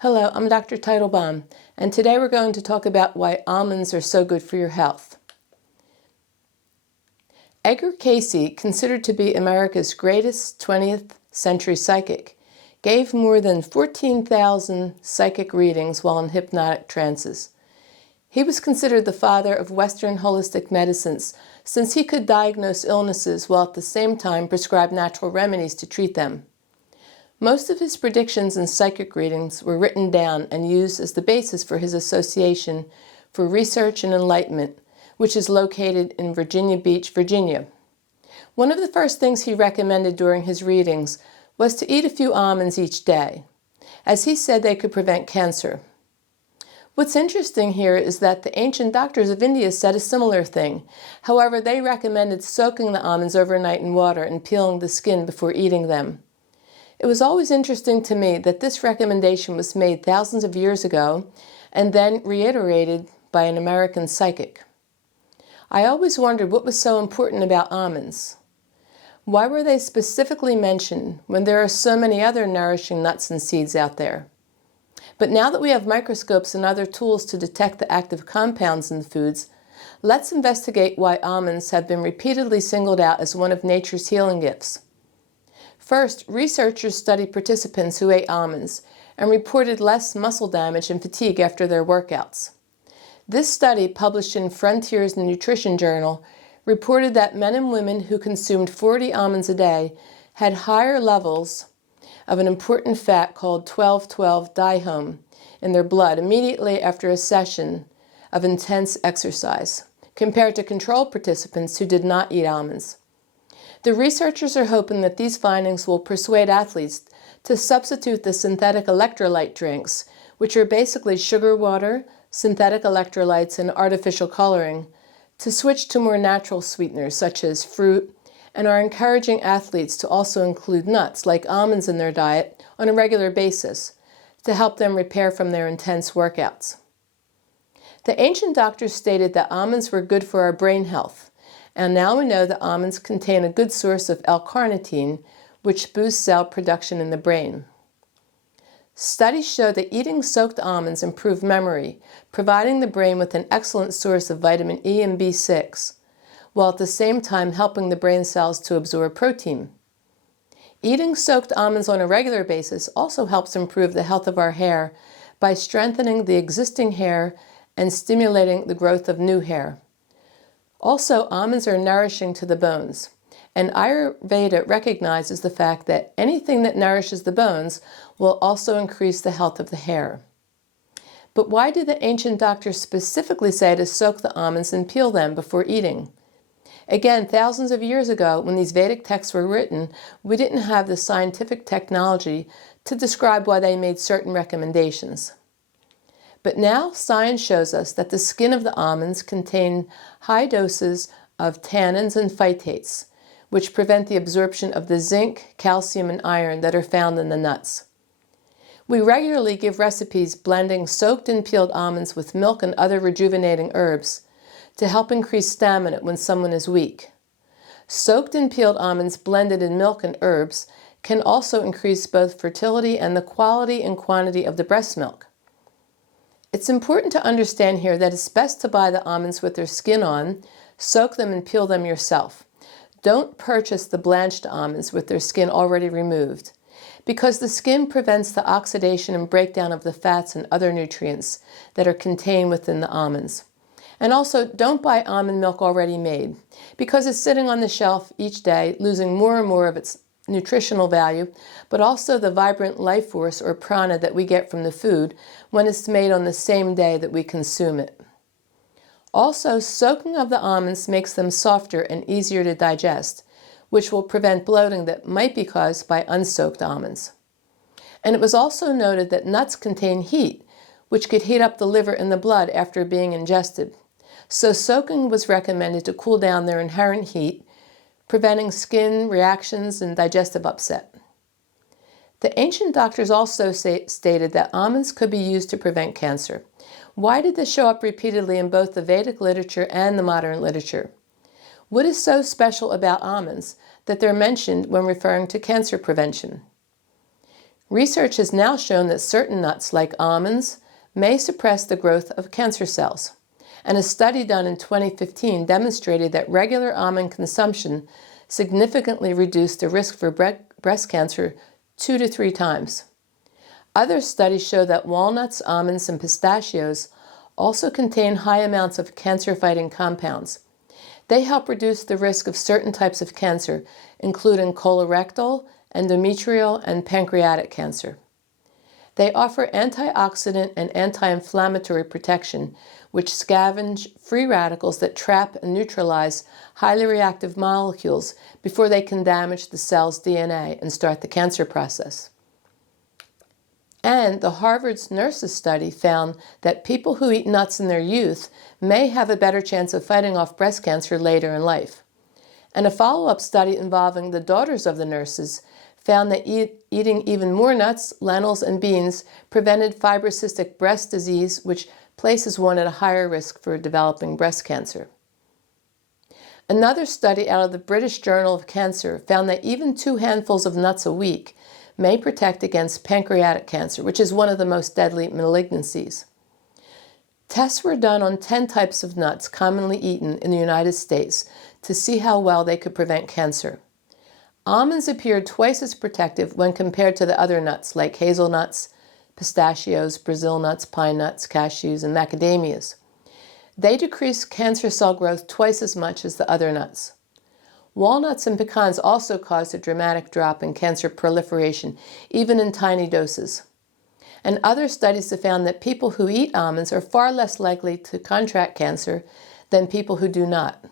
Hello, I'm Dr. Teitelbaum, and today we're going to talk about why almonds are so good for your health. Edgar Cayce, considered to be America's greatest 20th century psychic, gave more than 14,000 psychic readings while in hypnotic trances. He was considered the father of Western holistic medicines since he could diagnose illnesses while at the same time prescribe natural remedies to treat them. Most of his predictions and psychic readings were written down and used as the basis for his Association for Research and Enlightenment, which is located in Virginia Beach, Virginia. One of the first things he recommended during his readings was to eat a few almonds each day, as he said they could prevent cancer. What's interesting here is that the ancient doctors of India said a similar thing. However, they recommended soaking the almonds overnight in water and peeling the skin before eating them. It was always interesting to me that this recommendation was made thousands of years ago and then reiterated by an American psychic. I always wondered what was so important about almonds. Why were they specifically mentioned when there are so many other nourishing nuts and seeds out there? But now that we have microscopes and other tools to detect the active compounds in the foods, let's investigate why almonds have been repeatedly singled out as one of nature's healing gifts. First, researchers studied participants who ate almonds and reported less muscle damage and fatigue after their workouts. This study, published in Frontiers Nutrition Journal, reported that men and women who consumed 40 almonds a day had higher levels of an important fat called 12,12-dihome in their blood immediately after a session of intense exercise, compared to control participants who did not eat almonds. The researchers are hoping that these findings will persuade athletes to substitute the synthetic electrolyte drinks, which are basically sugar water, synthetic electrolytes, and artificial coloring, to switch to more natural sweeteners such as fruit, and are encouraging athletes to also include nuts like almonds in their diet on a regular basis to help them repair from their intense workouts. The ancient doctors stated that almonds were good for our brain health. And now we know that almonds contain a good source of L-carnitine, which boosts cell production in the brain. Studies show that eating soaked almonds improves memory, providing the brain with an excellent source of vitamin E and B6, while at the same time helping the brain cells to absorb protein. Eating soaked almonds on a regular basis also helps improve the health of our hair by strengthening the existing hair and stimulating the growth of new hair. Also, almonds are nourishing to the bones, and Ayurveda recognizes the fact that anything that nourishes the bones will also increase the health of the hair. But why did the ancient doctors specifically say to soak the almonds and peel them before eating? Again, thousands of years ago, when these Vedic texts were written, we didn't have the scientific technology to describe why they made certain recommendations. But now science shows us that the skin of the almonds contain high doses of tannins and phytates, which prevent the absorption of the zinc, calcium, and iron that are found in the nuts. We regularly give recipes blending soaked and peeled almonds with milk and other rejuvenating herbs to help increase stamina when someone is weak. Soaked and peeled almonds blended in milk and herbs can also increase both fertility and the quality and quantity of the breast milk. It's important to understand here that it's best to buy the almonds with their skin on, soak them and peel them yourself. Don't purchase the blanched almonds with their skin already removed, because the skin prevents the oxidation and breakdown of the fats and other nutrients that are contained within the almonds. And also, don't buy almond milk already made, because it's sitting on the shelf each day, losing more and more of its nutritional value, but also the vibrant life force or prana that we get from the food when it's made on the same day that we consume it. Also, soaking of the almonds makes them softer and easier to digest, which will prevent bloating that might be caused by unsoaked almonds. And it was also noted that nuts contain heat, which could heat up the liver and the blood after being ingested. So soaking was recommended to cool down their inherent heat, preventing skin reactions and digestive upset. The ancient doctors also stated that almonds could be used to prevent cancer. Why did this show up repeatedly in both the Vedic literature and the modern literature? What is so special about almonds that they're mentioned when referring to cancer prevention? Research has now shown that certain nuts, like almonds, may suppress the growth of cancer cells. And a study done in 2015 demonstrated that regular almond consumption significantly reduced the risk for breast cancer 2 to 3 times. Other studies show that walnuts, almonds, and pistachios also contain high amounts of cancer-fighting compounds. They help reduce the risk of certain types of cancer, including colorectal, endometrial, and pancreatic cancer. They offer antioxidant and anti-inflammatory protection, which scavenge free radicals that trap and neutralize highly reactive molecules before they can damage the cell's DNA and start the cancer process. And the Harvard's nurses study found that people who eat nuts in their youth may have a better chance of fighting off breast cancer later in life. And a follow-up study involving the daughters of the nurses found that eating even more nuts, lentils, and beans prevented fibrocystic breast disease, which places one at a higher risk for developing breast cancer. Another study out of the British Journal of Cancer found that even 2 handfuls of nuts a week may protect against pancreatic cancer, which is one of the most deadly malignancies. Tests were done on 10 types of nuts commonly eaten in the United States to see how well they could prevent cancer. Almonds appeared twice as protective when compared to the other nuts like hazelnuts, pistachios, Brazil nuts, pine nuts, cashews, and macadamias. They decreased cancer cell growth twice as much as the other nuts. Walnuts and pecans also caused a dramatic drop in cancer proliferation, even in tiny doses. And other studies have found that people who eat almonds are far less likely to contract cancer than people who do not.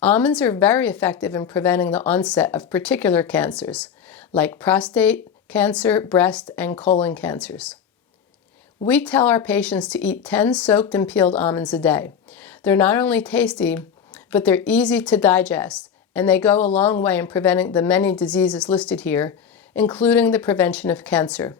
Almonds are very effective in preventing the onset of particular cancers, like prostate cancer, breast, and colon cancers. We tell our patients to eat 10 soaked and peeled almonds a day. They're not only tasty, but they're easy to digest, and they go a long way in preventing the many diseases listed here, including the prevention of cancer.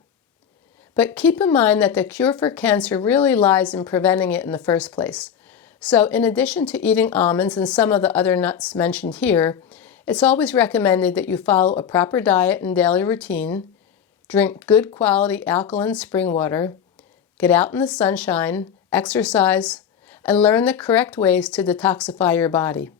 But keep in mind that the cure for cancer really lies in preventing it in the first place. So in addition to eating almonds and some of the other nuts mentioned here, it's always recommended that you follow a proper diet and daily routine, drink good quality alkaline spring water, get out in the sunshine, exercise, and learn the correct ways to detoxify your body.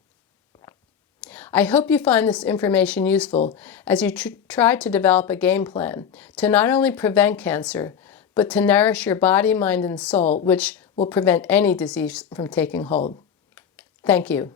I hope you find this information useful as you try to develop a game plan to not only prevent cancer, but to nourish your body, mind, and soul, which will prevent any disease from taking hold. Thank you.